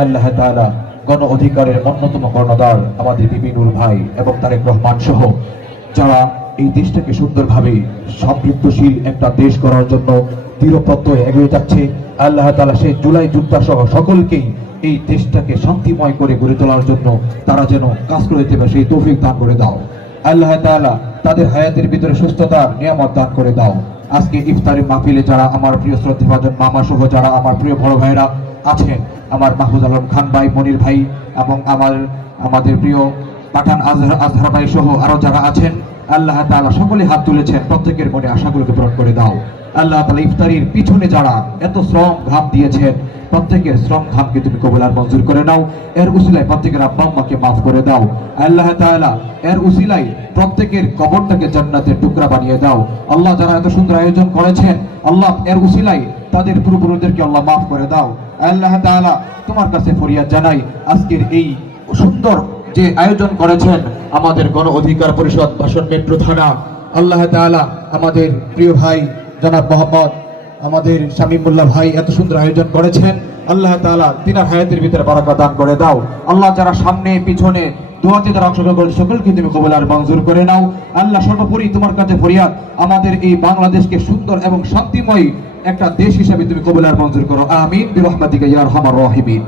আল্লাহ তাআলা গণ অধিকারের অন্যতম কর্ণধার আমাদের বিবি নূর ভাই এবং তারেক রহমান সহ যারা এই দেশটাকে সুন্দরভাবে সমৃদ্ধশীল একটা দেশ করার জন্য দৃঢ়প্রত্যয় এগিয়ে যাচ্ছে, আল্লাহ তাআলা সেই জুলাই যোদ্ধা সহ সকলকেই এই দেশটাকে শান্তিময় করে গড়ে তোলার জন্য তারা যেন কাজ করে দেবে সেই তৌফিক দান করে দাও। আল্লাহ তাআলা তাদের হায়াতের ভিতরে সুস্থতার নিয়ামত দান করে দাও। আজকে ইফতারের মাহফিলে যারা আমার প্রিয় শ্রদ্ধাভাজন মামা সহ যারা আমার প্রিয় বড় ভাইরা আছেন, আমার মাহফুজ আলম খান ভাই, মনির ভাই এবং আমাদের প্রিয় পাঠান আজহার ভাই সহ আরো যারা আছেন, আল্লাহ তাআলা সকলে হাত তুলেছেন, প্রত্যেকের মনে আশাগুলোকে পূরণ করে দাও। আল্লাহ তাআলা ইফতারির পিছনে যারা এত শ্রম ঘাম দিয়েছেন, প্রত্যেকের শ্রম ঘামকে তুমি কবুল আর মঞ্জুর করে নাও। এর উসিলায় প্রত্যেকের আব্বা আম্মাকে মাফ করে দাও। আল্লাহ তাআলা এর উসিলায় প্রত্যেকের কবরটাকে জান্নাতের টুকরা বানিয়ে দাও। আল্লাহ যারা এত সুন্দর আয়োজন করেছেন, আল্লাহ এর উসিলায় তাদের পূর্বপুরুষদেরকে আল্লাহ মাফ করে দাও। আল্লাহ তাআলা তোমার কাছে ফরিয়াদ জানাই, আজকের এই সুন্দর যে আয়োজন করেছেন আমাদের গণ অধিকার পরিষদ ভাষণ মেট্রো থানা, আল্লাহ তাআলা আমাদের প্রিয় ভাই জনাব মোহাম্মদ আমাদের শামীমুল্লাহ ভাই এত সুন্দর আয়োজন করেছেন, আল্লাহ তাআলা তিনার হায়াতের ভিতরে বারাকা দান করে দাও। আল্লাহ যারা সামনে পিছনে দোয়াতে যারা অংশগ্রহণ করে সকলকে তুমি কবুল আর মঞ্জুর করে নাও। আল্লাহ সর্বোপরি তোমার কাছে ফরিয়াদ, আমাদের এই বাংলাদেশকে সুন্দর এবং শান্তিময় একটা দেশ হিসেবে তুমি কবুল আর মঞ্জুর করো। আমিন বিরহমাতিকা ইয়া আরহামার রাহিমিন।